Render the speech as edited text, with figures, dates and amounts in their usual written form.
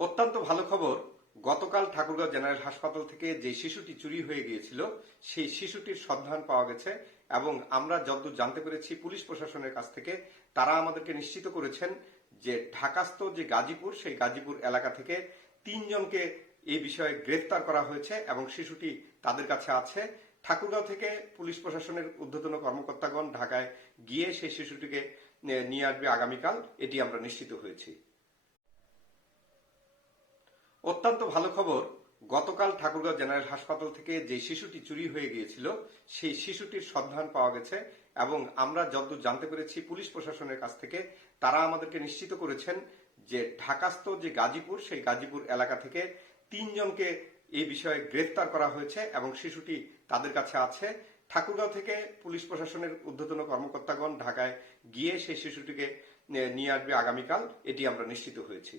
অত্যন্ত ভালো খবর। গতকাল ঠাকুরগাঁও জেনারেল হাসপাতাল থেকে যে শিশুটি চুরি হয়ে গিয়েছিল সেই শিশুটির সন্ধান পাওয়া গেছে এবং আমরা যতদূর জানতে পেরেছি পুলিশ প্রশাসনের কাছ থেকে তারা আমাদেরকে নিশ্চিত করেছেন যে ঢাকাস্থ যে গাজীপুর সেই গাজীপুর এলাকা থেকে 3 জনকে এই বিষয়ে গ্রেফতার করা হয়েছে এবং শিশুটি তাদের কাছে আছে। ঠাকুরগাঁও থেকে পুলিশ প্রশাসনের ঊর্ধ্বতন কর্মকর্তাগণ ঢাকায় গিয়ে সেই শিশুটিকে নিয়ে আসবে আগামীকাল, এটি আমরা নিশ্চিত হয়েছি। অত্যন্ত ভালো খবর। গতকাল ঠাকুরগাঁও জেনারেল হাসপাতাল থেকে যে শিশুটি চুরি হয়ে গিয়েছিল সেই শিশুটির সন্ধান পাওয়া গেছে এবং আমরা যতদূর জানতে পেরেছি পুলিশ প্রশাসনের কাছ থেকে তারা আমাদেরকে নিশ্চিত করেছেন যে ঢাকাস্থ যে গাজীপুর সেই গাজীপুর এলাকা থেকে 3 জনকে এই বিষয়ে গ্রেফতার করা হয়েছে এবং শিশুটি তাদের কাছে আছে। ঠাকুরগাঁও থেকে পুলিশ প্রশাসনের ঊর্ধ্বতন কর্মকর্তাগণ ঢাকায় গিয়ে সেই শিশুটিকে নিয়ে আসবে আগামীকাল, এটি আমরা নিশ্চিত হয়েছি।